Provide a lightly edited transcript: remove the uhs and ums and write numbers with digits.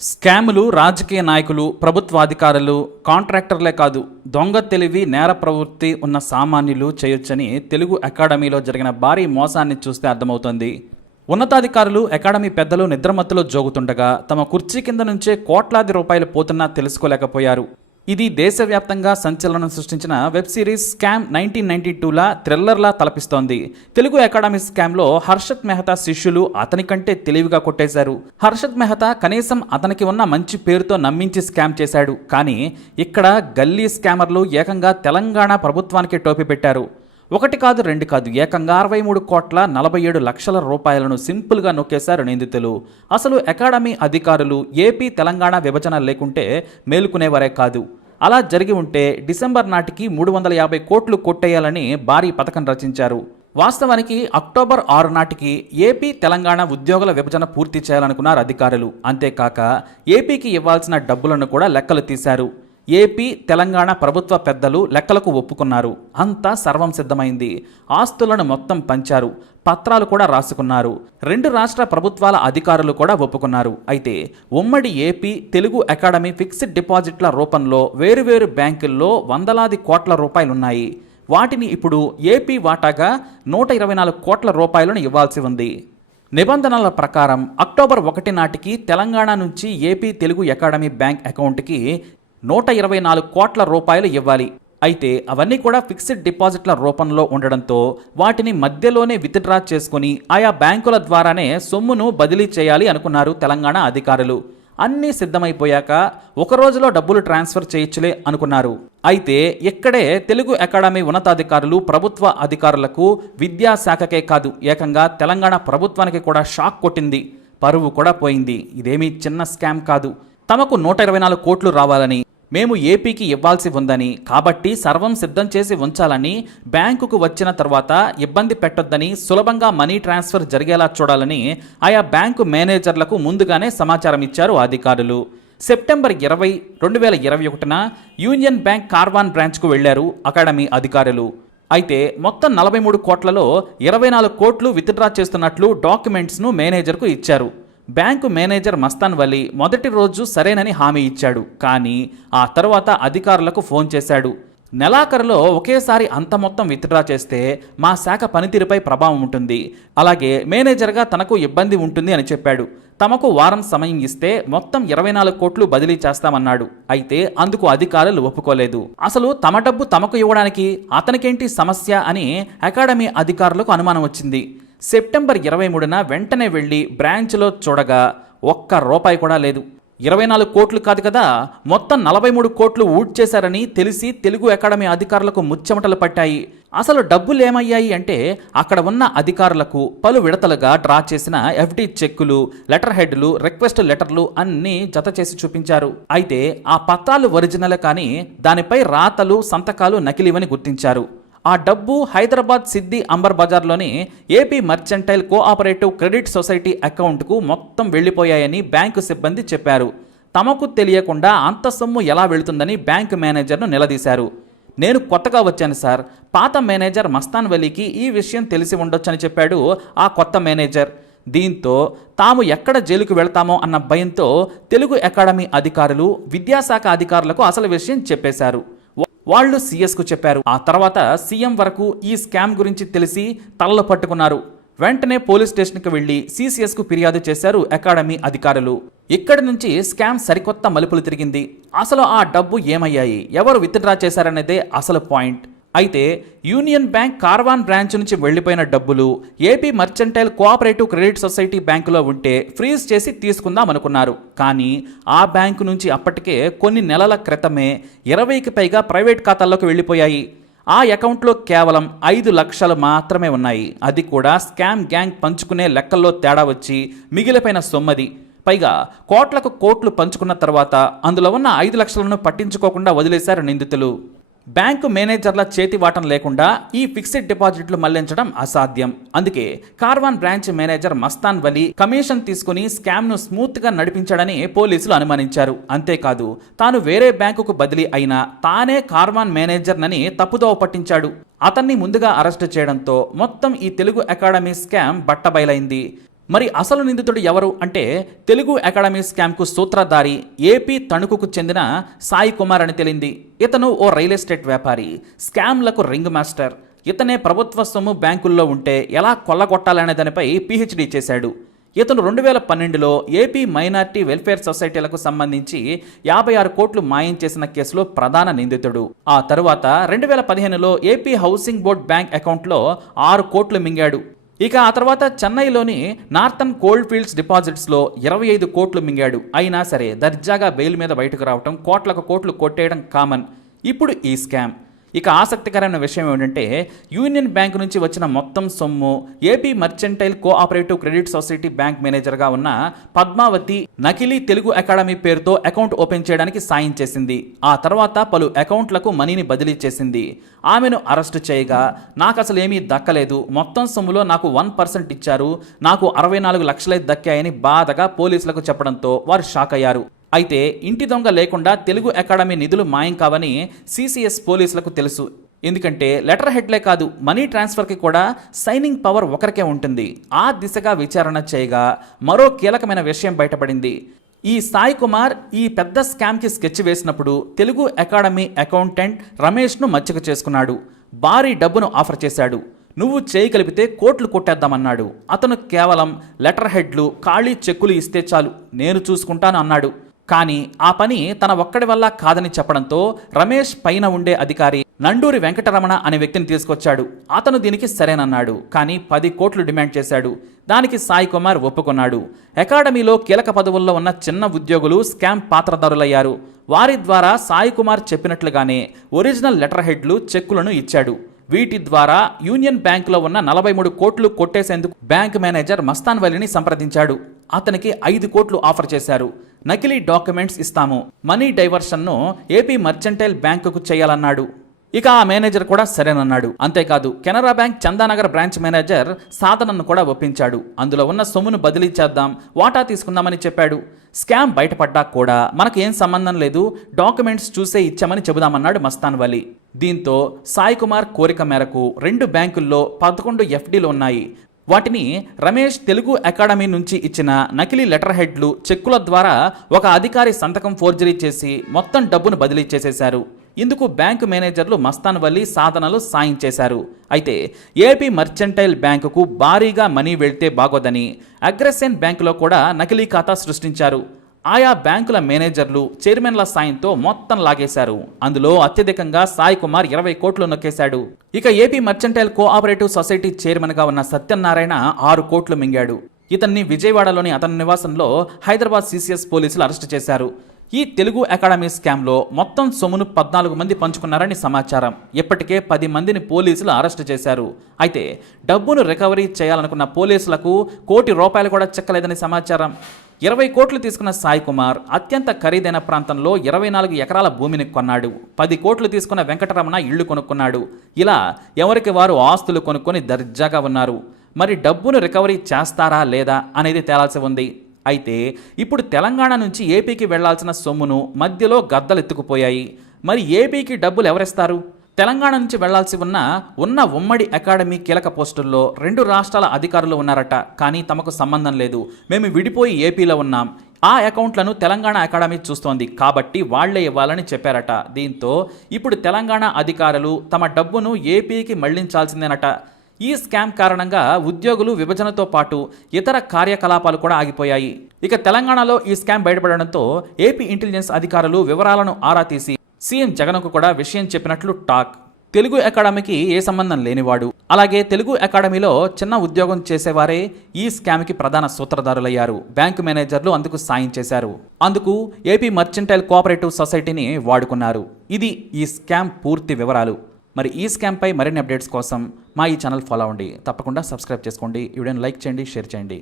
స్కాములు రాజకీయ నాయకులు, ప్రభుత్వాధికారులు, కాంట్రాక్టర్లే కాదు, దొంగ తెలివి, నేర ప్రవృత్తి ఉన్న సామాన్యులు చేయొచ్చని తెలుగు అకాడమీలో జరిగిన భారీ మోసాన్ని చూస్తే అర్థమవుతోంది. ఉన్నతాధికారులు, అకాడమీ పెద్దలు నిద్రమత్తులో జోగుతుండగా తమ కుర్చీ కింద నుంచే కోట్లాది రూపాయలు పోతున్నా తెలుసుకోలేకపోయారు. ఇది దేశవ్యాప్తంగా సంచలనం సృష్టించిన వెబ్ సిరీస్ స్కామ్ 1992లా థ్రిల్లర్లా తలపిస్తోంది. తెలుగు అకాడమీ స్కామ్లో హర్షత్ మెహతా శిష్యులు అతని కంటే తెలివిగా కొట్టేశారు. హర్షత్ మెహతా కనీసం అతనికి ఉన్న మంచి పేరుతో నమ్మించి స్కామ్ చేశాడు. కానీ ఇక్కడ గల్లీ స్కామర్లు ఏకంగా తెలంగాణ ప్రభుత్వానికి టోపీ పెట్టారు. ఒకటి కాదు, రెండు కాదు, ఏకంగా 63,47,00,000 రూపాయలను సింపుల్గా నొక్కేశారు నిందితులు. అసలు అకాడమీ అధికారులు ఏపీ తెలంగాణ విభజన లేకుంటే మేలుకునేవారే కాదు. అలా జరిగి ఉంటే డిసెంబర్ నాటికి 350 కోట్లు కొట్టేయాలని భారీ పథకం రచించారు. వాస్తవానికి అక్టోబర్ 6 నాటికి ఏపీ తెలంగాణ ఉద్యోగుల విభజన పూర్తి చేయాలనుకున్నారు అధికారులు. అంతేకాక ఏపీకి ఇవ్వాల్సిన డబ్బులను కూడా లెక్కలు తీశారు. ఏపీ తెలంగాణ ప్రభుత్వ పెద్దలు లెక్కలకు ఒప్పుకున్నారు. అంతా సర్వం సిద్ధమైంది. ఆస్తులను మొత్తం పంచారు. పత్రాలు కూడా రాసుకున్నారు. 2 రాష్ట్ర ప్రభుత్వాల అధికారులు కూడా ఒప్పుకున్నారు. అయితే ఉమ్మడి ఏపీ తెలుగు అకాడమీ ఫిక్స్డ్ డిపాజిట్ల రూపంలో వేరువేరు బ్యాంకుల్లో వందలాది కోట్ల రూపాయలున్నాయి. వాటిని ఇప్పుడు ఏపీ వాటాగా 124 కోట్ల రూపాయలను ఇవ్వాల్సి ఉంది. నిబంధనల ప్రకారం అక్టోబర్ 1 నాటికి తెలంగాణ నుంచి ఏపీ తెలుగు అకాడమీ బ్యాంక్ అకౌంట్కి 124 కోట్ల రూపాయలు ఇవ్వాలి. అయితే అవన్నీ కూడా ఫిక్స్డ్ డిపాజిట్ల రూపంలో ఉండడంతో వాటిని మధ్యలోనే విత్డ్రా చేసుకుని ఆయా బ్యాంకుల ద్వారానే సొమ్మును బదిలీ చేయాలి అనుకున్నారు తెలంగాణ అధికారులు. అన్నీ సిద్ధమైపోయాక ఒక రోజులో డబ్బులు ట్రాన్స్ఫర్ చేయొచ్చులే అనుకున్నారు. అయితే ఇక్కడే తెలుగు అకాడమీ ఉన్నతాధికారులు ప్రభుత్వ అధికారులకు, విద్యాశాఖకే కాదు ఏకంగా తెలంగాణ ప్రభుత్వానికి కూడా షాక్ కొట్టింది. పరువు కూడా పోయింది. ఇదేమీ చిన్న స్కామ్ కాదు. తమకు 124 కోట్లు రావాలని, మేము ఏపీకి ఇవ్వాల్సి ఉందని, కాబట్టి సర్వం సిద్ధం చేసి ఉంచాలని, బ్యాంకుకు వచ్చిన తర్వాత ఇబ్బంది పెట్టొద్దని, సులభంగా మనీ ట్రాన్స్ఫర్ జరిగేలా చూడాలని ఆయా బ్యాంకు మేనేజర్లకు ముందుగానే సమాచారం ఇచ్చారు అధికారులు. సెప్టెంబర్ 20, 2021న యూనియన్ బ్యాంక్ కార్వాన్ బ్రాంచ్కు వెళ్లారు అకాడమీ అధికారులు. అయితే మొత్తం 43 కోట్లలో 24 కోట్లు విత్డ్రా చేస్తున్నట్లు డాక్యుమెంట్స్ను మేనేజర్కు ఇచ్చారు. బ్యాంకు మేనేజర్ మస్తాన్ వలీ మొదటి రోజు సరేనని హామీ ఇచ్చాడు. కానీ ఆ తర్వాత అధికారులకు ఫోన్ చేశాడు. నెలాఖరులో ఒకేసారి అంత మొత్తం విత్డ్రా చేస్తే మా శాఖ పనితీరుపై ప్రభావం ఉంటుంది, అలాగే మేనేజర్గా తనకు ఇబ్బంది ఉంటుంది అని చెప్పాడు. తమకు వారం సమయం ఇస్తే మొత్తం 24 కోట్లు బదిలీ చేస్తామన్నాడు. అయితే అందుకు అధికారులు ఒప్పుకోలేదు. అసలు తమ డబ్బు తమకు ఇవ్వడానికి అతనికేంటి సమస్య అని అకాడమీ అధికారులకు అనుమానం వచ్చింది. సెప్టెంబర్ 23న వెంటనే వెళ్లి బ్రాంచ్లో చూడగా ఒక్క రూపాయి కూడా లేదు. 24 కోట్లు కాదు కదా, మొత్తం 43 కోట్లు ఊడ్చేశారని తెలిసి తెలుగు అకాడమీ అధికారులకు ముచ్చెమటలు పట్టాయి. అసలు డబ్బులు ఏమయ్యాయి అంటే అక్కడ ఉన్న అధికారులకు పలు విడతలుగా డ్రా చేసిన ఎఫ్డి చెక్కులు, లెటర్ హెడ్లు, రిక్వెస్ట్ లెటర్లు అన్నీ జత చేసి చూపించారు. అయితే ఆ పత్రాలు ఒరిజినల్, కానీ దానిపై రాతలు, సంతకాలు నకిలీవని గుర్తించారు. ఆ డబ్బు హైదరాబాద్ సిద్ది అంబర్ బజార్లోని AP mercantile cooperative credit society అకౌంట్కు మొత్తం వెళ్లిపోయాయని బ్యాంకు సిబ్బంది చెప్పారు. తమకు తెలియకుండా అంత సొమ్ము ఎలా వెళుతుందని బ్యాంకు మేనేజర్ను నిలదీశారు. నేను కొత్తగా వచ్చాను సార్, పాత మేనేజర్ మస్తాన్ వలీకి ఈ విషయం తెలిసి ఉండొచ్చని చెప్పాడు ఆ కొత్త మేనేజర్. దీంతో తాము ఎక్కడ జైలుకు వెళ్తామో అన్న భయంతో తెలుగు అకాడమీ అధికారులు, విద్యాశాఖ అధికారులకు అసలు విషయం చెప్పేశారు. వాళ్ళు సీఎస్కు చెప్పారు. ఆ తర్వాత సీఎం వరకు ఈ స్కామ్ గురించి తెలిసి తలలు పట్టుకున్నారు. వెంటనే పోలీస్ స్టేషన్కి వెళ్లి సీసీఎస్కు ఫిర్యాదు చేశారు అకాడమీ అధికారులు. ఇక్కడి నుంచి స్కామ్ సరికొత్త మలుపులు తిరిగింది. అసలు ఆ డబ్బు ఏమయ్యాయి, ఎవరు విత్డ్రా చేశారనేదే అసలు పాయింట్. అయితే యూనియన్ బ్యాంక్ కార్వాన్ బ్రాంచ్ నుంచి వెళ్లిపోయిన డబ్బులు AP mercantile cooperative credit society బ్యాంకులో ఉంటే ఫ్రీజ్ చేసి తీసుకుందాం అనుకున్నారు. కానీ ఆ బ్యాంకు నుంచి అప్పటికే కొన్ని నెలల క్రితమే 20కి పైగా ప్రైవేట్ ఖాతాల్లోకి వెళ్లిపోయాయి. ఆ అకౌంట్లో కేవలం 5 లక్షలు మాత్రమే ఉన్నాయి. అది కూడా స్కామ్ గ్యాంగ్ పంచుకునే లెక్కల్లో తేడా వచ్చి మిగిలిపోయిన సొమ్మది. పైగా కోట్లకు కోట్లు పంచుకున్న తర్వాత అందులో ఉన్న 5 లక్షలను పట్టించుకోకుండా వదిలేశారు నిందితులు. బ్యాంకు మేనేజర్ల చేతివాటం లేకుండా ఈ ఫిక్స్డ్ డిపాజిట్లు మళ్లించడం అసాధ్యం. అందుకే Karwan branch manager Mastan Vali commission తీసుకుని స్కామ్ను స్మూత్గా నడిపించాడని పోలీసులు అనుమానించారు. అంతేకాదు తాను వేరే బ్యాంకుకు బదిలీ అయినా తానే కార్వాన్ మేనేజర్నని తప్పుదోవ పట్టించాడు. అతన్ని ముందుగా అరెస్టు చేయడంతో మొత్తం ఈ తెలుగు అకాడమీ స్కామ్ బట్టబయలైంది. మరి అసలు నిందితుడు ఎవరు అంటే తెలుగు అకాడమీ స్కామ్కు సూత్రధారి ఏపీ తణుకుకు చెందిన సాయి కుమార్ అని తేలింది. ఇతను ఓ రియల్ ఎస్టేట్ వ్యాపారి, స్కామ్లకు రింగ్ మాస్టర్. ఇతనే ప్రభుత్వ సొమ్ము బ్యాంకుల్లో ఉంటే ఎలా కొల్లగొట్టాలనే దానిపై పీహెచ్డీ చేశాడు. ఇతను 2012లో ఏపీ మైనార్టీ వెల్ఫేర్ సొసైటీలకు సంబంధించి 56 కోట్లు మాయం చేసిన కేసులో ప్రధాన నిందితుడు. ఆ తరువాత 2015లో ఏపీ హౌసింగ్ బోర్డ్ బ్యాంక్ అకౌంట్లో 6 కోట్లు మింగాడు. ఇక ఆ తర్వాత చెన్నైలోని నార్థన్ కోల్డ్ ఫీల్డ్స్ డిపాజిట్స్లో 25 కోట్లు మింగాడు. అయినా సరే దర్జాగా బెయిల్ మీద బయటకు రావటం, కోట్లకు కోట్లు కొట్టేయడం కామన్. ఇప్పుడు ఈ స్కామ్. ఇక ఆసక్తికరమైన విషయం ఏమిటంటే యూనియన్ బ్యాంక్ నుంచి వచ్చిన మొత్తం సొమ్ము AP mercantile cooperative credit society bank మేనేజర్గా ఉన్న పద్మావతి నకిలీ తెలుగు అకాడమీ పేరుతో అకౌంట్ ఓపెన్ చేయడానికి సాయం చేసింది. ఆ తర్వాత పలు అకౌంట్లకు మనీని బదిలీ చేసింది. ఆమెను అరెస్టు చేయగా నాకు అసలు ఏమీ దక్కలేదు, మొత్తం సొమ్ములో నాకు 1% ఇచ్చారు, నాకు 64 లక్షలే దక్కాయని బాధగా పోలీసులకు చెప్పడంతో వారు షాక్ అయ్యారు. అయితే ఇంటి దొంగ లేకుండా తెలుగు అకాడమీ నిధులు మాయం కావని సిసిఎస్ పోలీసులకు తెలుసు. ఎందుకంటే లెటర్ హెడ్లే కాదు, మనీ ట్రాన్స్ఫర్కి కూడా సైనింగ్ పవర్ ఒకరికే ఉంటుంది. ఆ దిశగా విచారణ చేయగా మరో కీలకమైన విషయం బయటపడింది. ఈ సాయి కుమార్ ఈ పెద్ద స్కామ్కి స్కెచ్ వేసినప్పుడు తెలుగు అకాడమీ అకౌంటెంట్ రమేష్ను మచ్చిక చేసుకున్నాడు. భారీ డబ్బును ఆఫర్ చేశాడు. నువ్వు చేయి కలిపితే కోట్లు కొట్టేద్దామన్నాడు. అతను కేవలం లెటర్ హెడ్లు, ఖాళీ చెక్కులు ఇస్తే చాలు, నేను చూసుకుంటాను అన్నాడు. కానీ ఆ పని తన ఒక్కడి వల్ల కాదని చెప్పడంతో రమేష్ పైన ఉండే అధికారి నండూరి వెంకటరమణ అనే వ్యక్తిని తీసుకొచ్చాడు. అతను దీనికి సరేనన్నాడు. కానీ 10 కోట్లు డిమాండ్ చేశాడు. దానికి సాయి కుమార్ ఒప్పుకున్నాడు. అకాడమీలో కీలక పదవుల్లో ఉన్న చిన్న ఉద్యోగులు స్కామ్ పాత్రదారులయ్యారు. వారి ద్వారా సాయి కుమార్ చెప్పినట్లుగానే ఒరిజినల్ లెటర్ హెడ్లు, చెక్కులను ఇచ్చాడు. వీటి ద్వారా యూనియన్ బ్యాంకులో ఉన్న 43 కోట్లు కొట్టేసేందుకు బ్యాంక్ మేనేజర్ మస్తాన్ వలిని సంప్రదించాడు. అతనికి 5 కోట్లు ఆఫర్ చేశారు. నకిలీ డాక్యుమెంట్స్ ఇస్తాము, మనీ డైవర్షన్ను ఏపీ మర్చెంటైల్ బ్యాంకుకు చేయాలన్నాడు. ఇక ఆ మేనేజర్ కూడా సరేనన్నాడు. అంతేకాదు Canara bank Chandanagar branch manager సాధనను కూడా ఒప్పించాడు. అందులో ఉన్న సొమ్మును బదిలీ చేద్దాం, వాటా తీసుకుందామని చెప్పాడు. స్కామ్ బయటపడ్డా కూడా మనకు ఏం సంబంధం లేదు, డాక్యుమెంట్స్ చూసే ఇచ్చామని చెబుదామన్నాడు మస్తాన్ వలి. దీంతో సాయి కుమార్ కోరిక మేరకు 2 బ్యాంకుల్లో 11 ఎఫ్డీలు ఉన్నాయి. వాటిని రమేష్ తెలుగు అకాడమీ నుంచి ఇచ్చిన నకిలీ లెటర్ హెడ్లు, చెక్కుల ద్వారా ఒక అధికారి సంతకం ఫోర్జరీ చేసి మొత్తం డబ్బును బదిలీ చేసేశారు. ఇందుకు బ్యాంకు మేనేజర్లు మస్తాన్ వలి, సాధనలు సాయం చేశారు. అయితే ఏపీ మర్చెంటైల్ బ్యాంకుకు భారీగా మనీ వెళ్తే బాగోదని అగ్రెసెన్ బ్యాంకులో కూడా నకిలీ ఖాతా సృష్టించారు. ఆయా బ్యాంకుల మేనేజర్లు, చైర్మన్ల సాయంతో మొత్తం లాగేశారు. అందులో అత్యధికంగా సాయి కుమార్ 20 కోట్లు నొక్కేశాడు. ఇక ఏపీ మర్చెంటైల్ కోఆపరేటివ్ సొసైటీ చైర్మన్గా ఉన్న సత్యనారాయణ 6 కోట్లు మింగాడు. ఇతన్ని విజయవాడలోని అతని నివాసంలో హైదరాబాద్ సిసిఎస్ పోలీసులు అరెస్టు చేశారు. ఈ తెలుగు అకాడమీ స్కామ్లో మొత్తం సొమ్మును 14 మంది పంచుకున్నారని సమాచారం. ఇప్పటికే 10 మందిని పోలీసులు అరెస్టు చేశారు. అయితే డబ్బును రికవరీ చేయాలనుకున్న పోలీసులకు ₹1 కోటి కూడా చిక్కలేదని సమాచారం. 20 కోట్లు తీసుకున్న సాయి కుమార్ అత్యంత ఖరీదైన ప్రాంతంలో 24 ఎకరాల భూమిని కొన్నాడు. 10 కోట్లు తీసుకున్న వెంకటరమణ ఇళ్లు కొనుక్కున్నాడు. ఇలా ఎవరికి వారు ఆస్తులు కొనుక్కొని దర్జాగా ఉన్నారు. మరి డబ్బును రికవరీ చేస్తారా లేదా అనేది తేలాల్సి ఉంది. అయితే ఇప్పుడు తెలంగాణ నుంచి ఏపీకి వెళ్లాల్సిన సొమ్మును మధ్యలో గద్దలెత్తుకుపోయాయి. మరి ఏపీకి డబ్బులు ఎవరిస్తారు? తెలంగాణ నుంచి వెళ్లాల్సి ఉన్న ఉమ్మడి అకాడమీ కీలక పోస్టుల్లో 2 రాష్ట్రాల అధికారులు ఉన్నారట. కానీ తమకు సంబంధం లేదు, మేము విడిపోయి ఏపీలో ఉన్నాం, ఆ అకౌంట్లను తెలంగాణ అకాడమీ చూస్తోంది కాబట్టి వాళ్లే ఇవ్వాలని చెప్పారట. దీంతో ఇప్పుడు తెలంగాణ అధికారులు తమ డబ్బును ఏపీకి మళ్లించాల్సిందేనట. ఈ స్కామ్ కారణంగా ఉద్యోగులు విభజనతో పాటు ఇతర కార్యకలాపాలు కూడా ఆగిపోయాయి. ఇక తెలంగాణలో ఈ స్కామ్ బయటపడడంతో ఏపీ ఇంటెలిజెన్స్ అధికారులు వివరాలను ఆరా తీసి సీఎం జగన్కు కూడా విషయం చెప్పినట్లు టాక్. తెలుగు అకాడమీకి ఏ సంబంధం లేనివాడు, అలాగే తెలుగు అకాడమీలో చిన్న ఉద్యోగం చేసేవారే ఈ స్కామ్కి ప్రధాన సూత్రధారులయ్యారు. బ్యాంకు మేనేజర్లు అందుకు సాయం చేశారు. అందుకు ఏపీ మర్చెంటైల్ కోఆపరేటివ్ సొసైటీని వాడుకున్నారు. ఇది ఈ స్కామ్ పూర్తి వివరాలు. మరి ఈ స్కామ్పై మరిన్ని అప్డేట్స్ కోసం మా ఈ ఛానల్ ఫాలో అవ్వండి. తప్పకుండా సబ్స్క్రైబ్ చేసుకోండి. ఈ వీడియోని లైక్ చేయండి, షేర్ చేయండి.